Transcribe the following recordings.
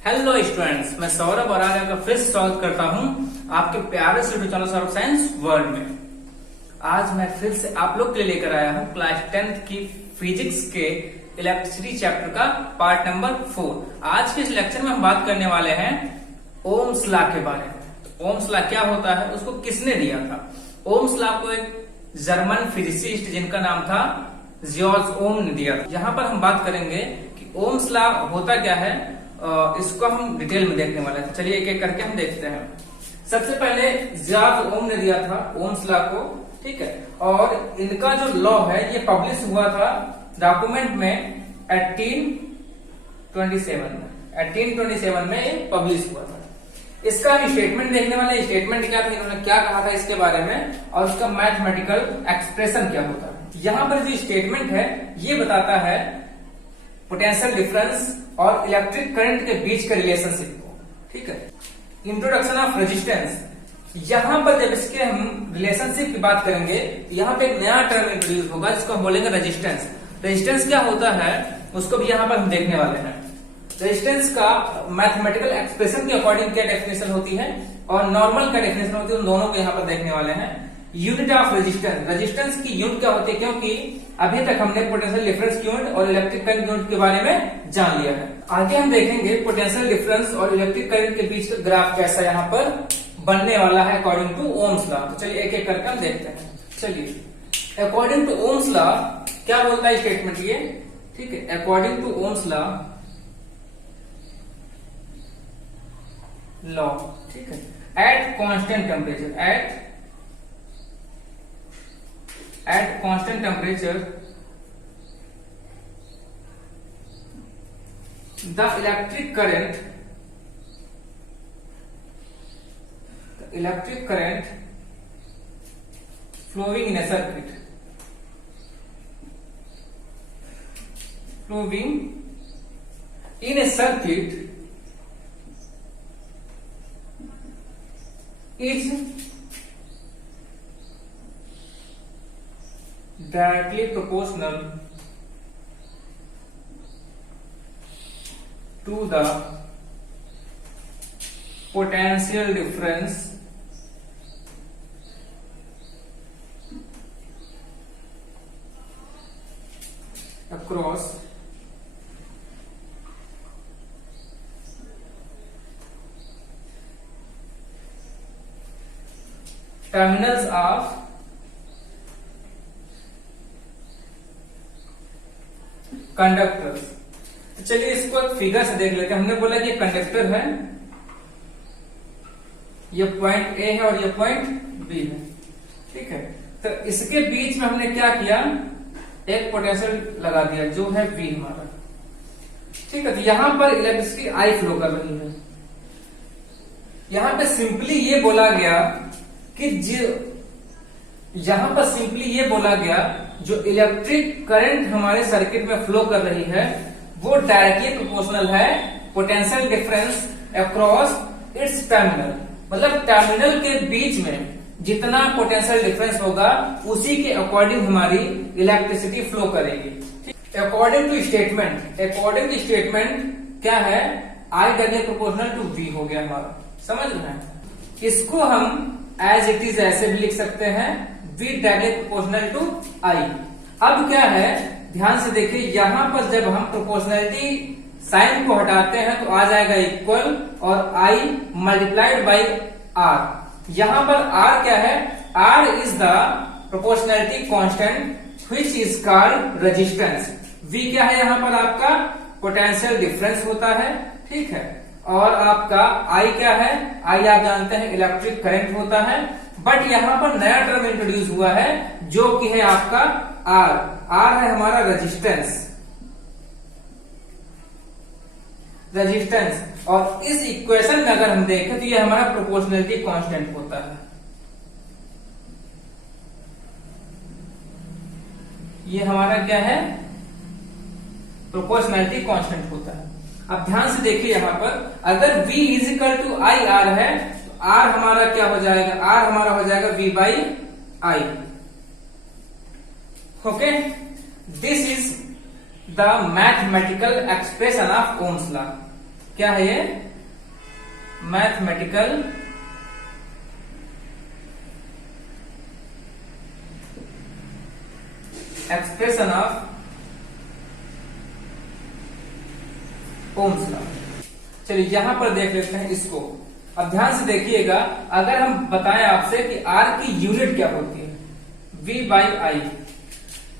Hello students, मैं सौरभ और आज आपका फिर से स्वागत करता हूं आपके प्यारे से YouTube channel Saurabh science world में। आज मैं फिर से आप लोग के लिए लेकर आया हूं क्लास 10th की फिजिक्स के इलेक्ट्रिसिटी चैप्टर का पार्ट नंबर 4। आज के इस लेक्चर में हम बात करने वाले हैं ओम्स लॉ के बारे में। तो ओम्स लॉ क्या होता है, उसको किसने दिया था? ओम्स लॉ को एक जर्मन फिजिसिस्ट जिनका नाम था जॉर्ज ओम ने दिया था। यहाँ पर हम बात करेंगे कि ओम्स लॉ होता क्या है, इसको हम डिटेल में देखने वाले हैं। चलिए एक एक करके हम देखते हैं। सबसे पहले जॉर्ज ओम ने दिया था ओम्स लॉ को, ठीक है। और इनका जो लॉ है ये पब्लिश हुआ था डॉक्यूमेंट में 1827 में ये पब्लिश हुआ था। इसका हम स्टेटमेंट देखने वाले। स्टेटमेंट क्या था, इन्होंने क्या कहा था इसके बारे में और उसका मैथमेटिकल एक्सप्रेशन क्या होता है। यहाँ पर जो स्टेटमेंट है ये बताता है पोटेंशियल डिफरेंस और इलेक्ट्रिक करंट के बीच के रिलेशनशिप को, ठीक है। इंट्रोडक्शन ऑफ रेजिस्टेंस, यहां पर जब इसके हम रिलेशनशिप की बात करेंगे तो यहाँ पे एक नया टर्म इंट्रोड्यूस होगा जिसको हम बोलेंगे रेजिस्टेंस। रेजिस्टेंस क्या होता है उसको भी यहाँ पर हम देखने वाले हैं। रेजिस्टेंस का मैथमेटिकल एक्सप्रेशन के अकॉर्डिंग क्या डेफिनेशन होती है और नॉर्मल क्या डेफिनेशन होती है, उन दोनों को यहाँ पर देखने वाले हैं। यूनिट ऑफ रेजिस्टेंस, रेजिस्टेंस की यूनिट क्या होती है, क्योंकि अभी तक हमने पोटेंशियल डिफरेंस की यूनिट और इलेक्ट्रिक करंट की यूनिट के बारे में जान लिया है। आगे हम देखेंगे पोटेंशियल डिफरेंस और इलेक्ट्रिक करंट के बीच का ग्राफ कैसा यहाँ पर बनने वाला है अकॉर्डिंग टू ओम्स लॉ। तो चलिए एक एक करके हम देखते हैं। चलिए अकॉर्डिंग टू ओम्स लॉ क्या बोलता है स्टेटमेंट ये, ठीक है। अकॉर्डिंग टू ओम्स लॉ, ठीक है, at constant temperature, at constant temperature the electric current flowing in a circuit is directly proportional to the potential difference across terminals of conductors. तो चलिए इसको एक फिगर से देख लेते हैं। हमने बोला कि कंडक्टर है, ये पॉइंट ए है और ये पॉइंट बी है, ठीक है। तो इसके बीच में हमने क्या किया, एक पोटेंशियल लगा दिया जो है वी हमारा, ठीक है। तो यहां पर इलेक्ट्रिसिटी आई फ्लो कर रही है। यहां पे सिंपली ये बोला गया कि जो इलेक्ट्रिक करंट हमारे सर्किट में फ्लो कर रही है वो डायरेक्टली प्रोपोर्शनल है potential difference across its terminal. मतलब टर्मिनल के बीच में जितना पोटेंशियल डिफरेंस होगा उसी के अकॉर्डिंग हमारी इलेक्ट्रिसिटी फ्लो करेगी। अकॉर्डिंग टू स्टेटमेंट क्या है, I directly proportional to V हो गया हमारा, समझ रहे हैं। इसको हम एज इट इज ऐसे भी लिख सकते हैं, V directly proportional to I। अब क्या है, ध्यान से देखिए, यहां पर जब हम प्रोपोर्शनलिटी साइन को हटाते हैं तो आ जाएगा इक्वल और I मल्टीप्लाइड बाई R। यहां पर R क्या है, R is the proportionality constant which is called resistance. V क्या है, यहां पर आपका पोटेंशियल डिफरेंस होता है, ठीक है। और आपका I क्या है, I आप जानते हैं इलेक्ट्रिक करंट होता है। बट यहां पर नया टर्म इंट्रोड्यूस हुआ है जो कि है आपका R है हमारा रेजिस्टेंस। और इस इक्वेशन में अगर हम देखें तो ये हमारा प्रोपोर्शनलिटी कांस्टेंट होता है। ये हमारा क्या है, प्रोपोर्शनलिटी कांस्टेंट होता है। अब ध्यान से देखिए, यहां पर अगर V is equal to I R है तो R हमारा क्या हो जाएगा, R हमारा हो जाएगा V by I. Okay, this is the mathematical expression of Ohm's law. क्या है ये? Mathematical expression of Ohm's law. चलिए यहां पर देख लेते हैं इसको। अब ध्यान से देखिएगा, अगर हम बताएं आपसे कि आर की यूनिट क्या होती है, V बाई आई,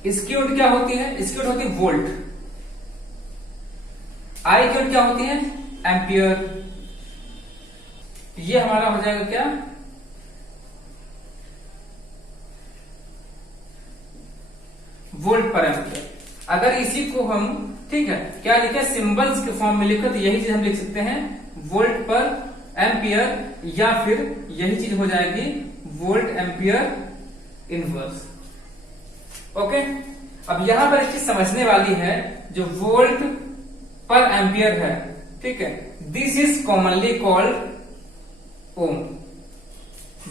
इसकी यूनिट क्या होती है? इसकी यूनिट होती है वोल्ट, आई की यूनिट क्या होती है? एम्पियर। ये हमारा हो जाएगा क्या? वोल्ट पर एम्पियर। अगर इसी को हम, ठीक है, क्या लिखे? सिंबल्स के फॉर्म में लिखो तो यही चीज हम लिख सकते हैं वोल्ट पर एम्पियर, या फिर यही चीज हो जाएगी वोल्ट एम्पियर इनवर्स। ओके, अब यहां पर एक चीज समझने वाली है, जो वोल्ट पर एम्पियर है, ठीक है, this is commonly called ohm.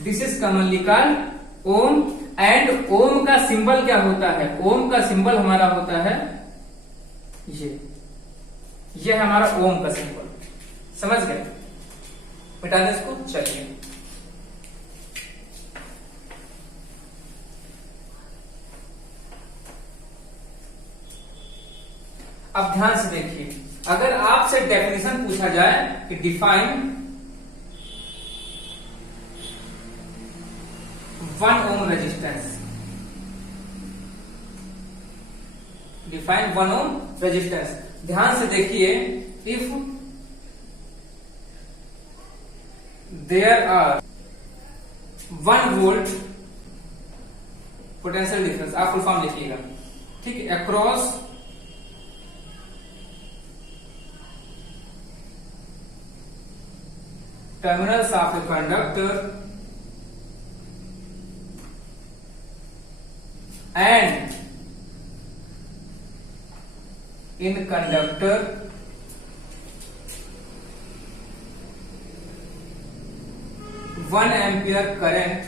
This is commonly called ohm. And ohm का सिंबल क्या होता है? ओम का सिंबल हमारा होता है ये है हमारा ओम का सिंबल। समझ गए? मिटा दे इसको। चलिए अब ध्यान से देखिए, अगर आपसे डेफिनेशन पूछा जाए कि define 1 ohm resistance, define 1 ohm resistance, ध्यान से देखिए, if there are 1 volt potential difference, आप फुल फॉर्म लिखिएगा, ठीक है, across terminals of a conductor and in conductor 1 ampere current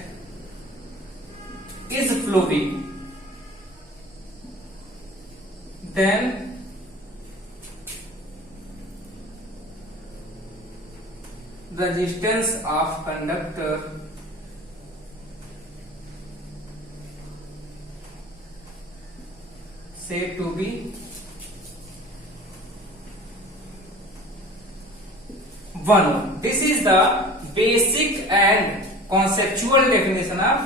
is flowing, then the resistance of conductor said to be 1 ohm. This is the basic and conceptual definition of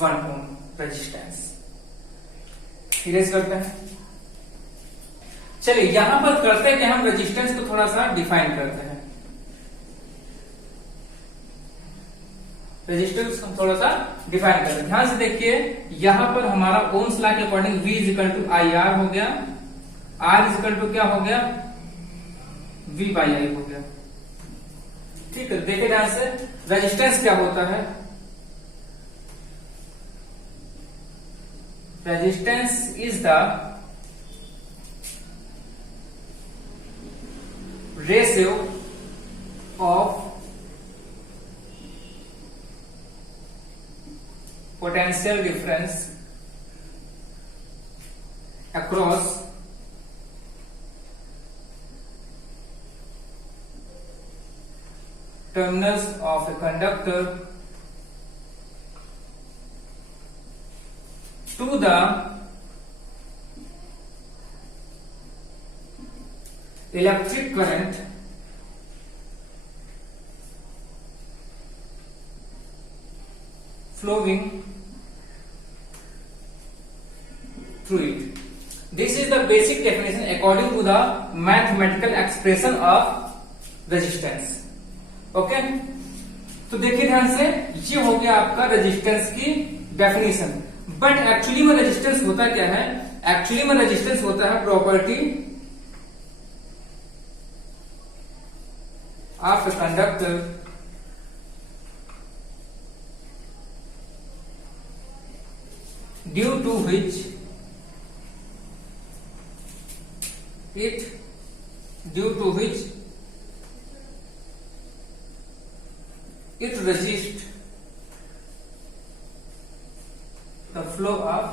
1 ohm resistance. Erase करते हैं। चलिए यहां पर करते हैं कि हम resistance को थोड़ा सा डिफाइन करते हैं। रेजिस्टेंस हम थोड़ा सा डिफाइन करते हैं। ध्यान से देखिए, यहां पर हमारा ओम्स लॉ के according V is equal to I R हो गया, R इज इक्वल टू क्या हो गया? V बाई आई हो गया। ठीक है, देखिए ध्यान से, रेजिस्टेंस क्या होता है? Resistance is the ratio of potential difference across terminals of a conductor to the electric current flowing through it. This is the basic definition according to the mathematical expression of resistance. Okay? तो देखिए ध्यान से, ये हो गया आपका resistance की definition. But actually में रेजिस्टेंस होता क्या है? एक्चुअली में रेजिस्टेंस होता है property of a conductor due to which it resists the flow of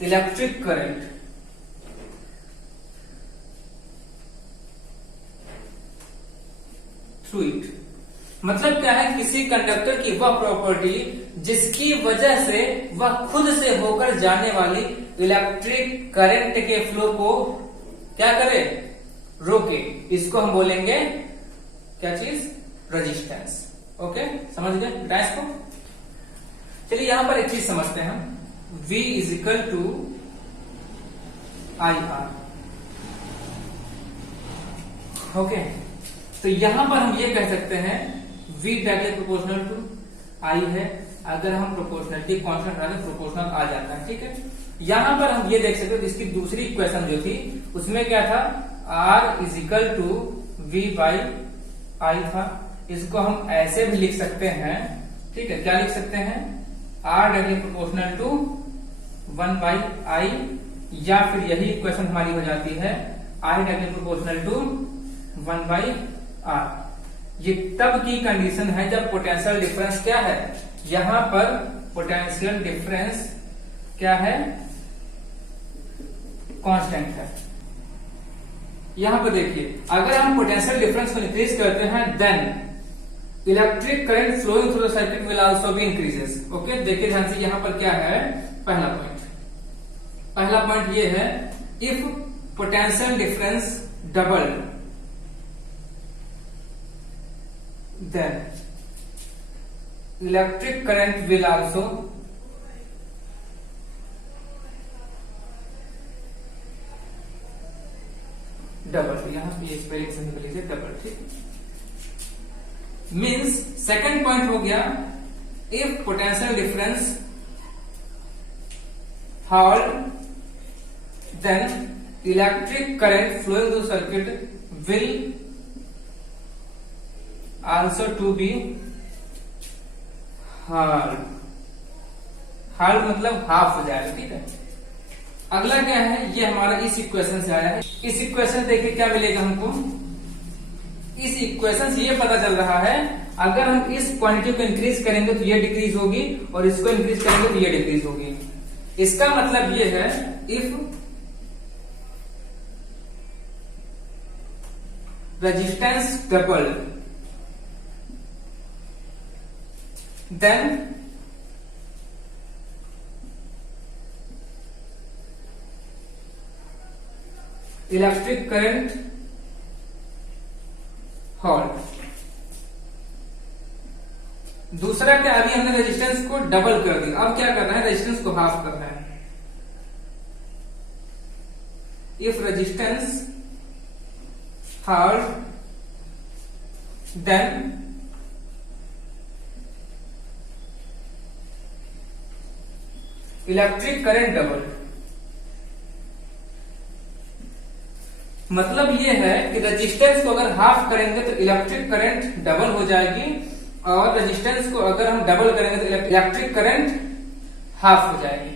electric current through it. मतलब क्या है, किसी कंडक्टर की वह प्रॉपर्टी जिसकी वजह से वह खुद से होकर जाने वाली इलेक्ट्रिक करंट के फ्लो को क्या करे, रोके। इसको हम बोलेंगे क्या चीज, रेजिस्टेंस। ओके, समझ गए बेटा इसको। चलिए यहां पर एक चीज समझते हैं हम, V is equal to IR। Okay, तो यहां पर हम ये कह सकते हैं V directly proportional to I है। अगर हम प्रोपोर्शनलिटी कांस्टेंट डालें प्रोपोर्शनल आ जाता है, ठीक है। यहां पर हम ये देख सकते हो, इसकी दूसरी इक्वेशन जो थी उसमें क्या था, R is equal to V by I था। इसको हम ऐसे भी लिख सकते हैं, ठीक है। क्या लिख सकते हैं, R directly proportional to 1 by I, या फिर यही इक्वेशन हमारी हो जाती है I directly proportional to 1 by R। ये तब की कंडीशन है जब पोटेंशियल डिफरेंस क्या है, यहां पर पोटेंशियल डिफरेंस क्या है, कांस्टेंट है। यहां पर देखिए, अगर हम पोटेंशियल डिफरेंस को इंक्रीज करते हैं then electric current flowing through the circuit will also be increases. Okay, देखिए ध्यान से, यहां पर क्या है, पहला पॉइंट ये है, if potential difference double then electric current will also double. यहां पे स्पेलिंग से निकल लीजिए डबल, ठीक। मीन्स सेकंड पॉइंट हो गया, if potential difference halved then electric current flowing through circuit will answer to be halved. Halved मतलब half हो जाएगा, ठीक है। अगला क्या है, ये हमारा इस इक्वेशन से आया है। इस इक्वेशन देखिए क्या मिलेगा हमको, इस इक्वेशन से ये पता चल रहा है, अगर हम इस क्वांटिटी को इंक्रीज करेंगे तो ये डिक्रीज होगी, और इसको इंक्रीज करेंगे तो ये डिक्रीज होगी। इसका मतलब ये है, if resistance double then electric current halt। दूसरा क्या, अभी हमने रेजिस्टेंस को डबल कर दिया, अब क्या करना है, रेजिस्टेंस को हाफ करना है। If resistance halt then electric current double. मतलब ये है कि रेजिस्टेंस को अगर हाफ करेंगे तो इलेक्ट्रिक करंट डबल हो जाएगी, और रेजिस्टेंस को अगर हम डबल करेंगे तो इलेक्ट्रिक करंट हाफ हो जाएगी।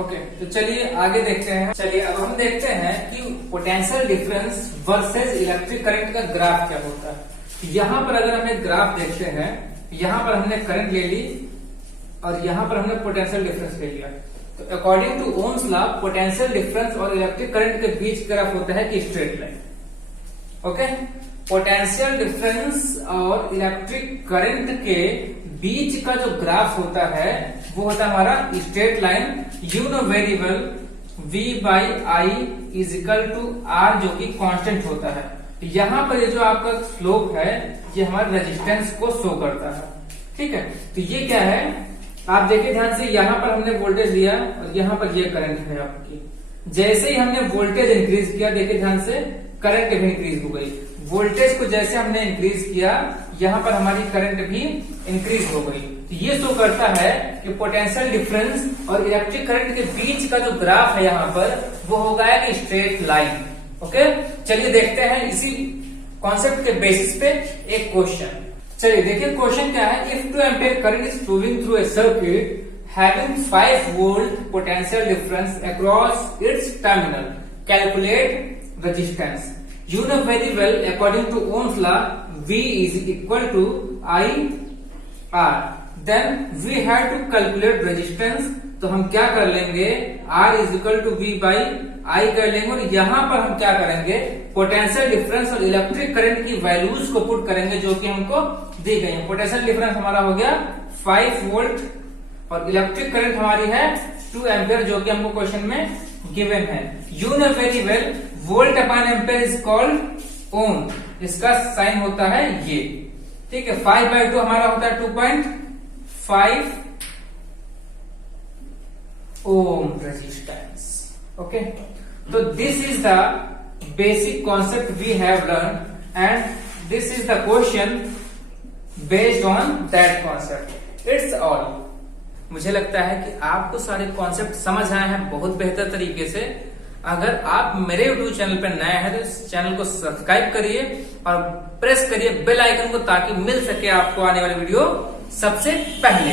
ओके, तो चलिए आगे देखते हैं। चलिए अब हम देखते हैं कि potential difference versus electric current का ग्राफ क्या होता है। यहां पर अगर हम एक ग्राफ देखते हैं, यहां पर हमने करंट ले ली और यहां पर हमने पोटेंशियल डिफरेंस ले लिया। तो according to Ohm's law potential difference और इलेक्ट्रिक करंट के बीच ग्राफ होता है कि straight line. Okay, potential difference और इलेक्ट्रिक करंट के बीच का जो ग्राफ होता है वो होता है हमारा straight line. You know very well V by I is equal to R, जो कि कांस्टेंट होता है। यहां पर ये जो आपका स्लोप है ये हमारे रेजिस्टेंस को शो करता है, ठीक है। तो ये क्या है, आप देखिए ध्यान से, यहां पर हमने वोल्टेज लिया और यहां पर ये करंट है आपकी। जैसे ही हमने वोल्टेज इंक्रीज किया, देखिए ध्यान से, करंट भी इंक्रीज हो गई। वोल्टेज को जैसे हमने इंक्रीज किया, यहां पर हमारी करंट भी इंक्रीज हो गई। तो ये शो करता है कि पोटेंशियल डिफरेंस और इलेक्ट्रिक करंट के बीच का जो ग्राफ है यहाँ पर वो होगा एक स्ट्रेट लाइन। ओके, चलिए देखते हैं इसी कॉन्सेप्ट के बेसिस पे एक क्वेश्चन। चलिए देखिए क्वेश्चन क्या है, if 2 ampere current is flowing through a circuit having 5 volt potential difference across its terminal, calculate resistance. You know very well, according to Ohm's law, V is equal to I R. Then we have to calculate resistance तो हम क्या कर लेंगे, R is equal to V by I कर लेंगे, और यहां पर हम क्या करेंगे, पोटेंशियल डिफरेंस और इलेक्ट्रिक करंट की वैल्यूज को पुट करेंगे जो कि हमको दी गई है। पोटेंशियल डिफरेंस हमारा हो गया 5 वोल्ट और इलेक्ट्रिक करंट हमारी है 2 एम्पियर जो कि हमको क्वेश्चन में गिवन है। You know very well volt upon ampere is called ohm, इसका साइन होता है ये, ठीक है। 5/2 हमारा होता है 2.5 ओम रेजिस्टेंस। ओके, तो this is the basic concept we have learn and this is the question based on that concept. It's all. मुझे लगता है कि आपको सारे कॉन्सेप्ट समझ आए हैं बहुत बेहतर तरीके से। अगर आप मेरे YouTube चैनल पर नए हैं तो इस चैनल को सब्सक्राइब करिए और प्रेस करिए बेल आइकन को, ताकि मिल सके आपको आने वाली वीडियो सबसे पहले।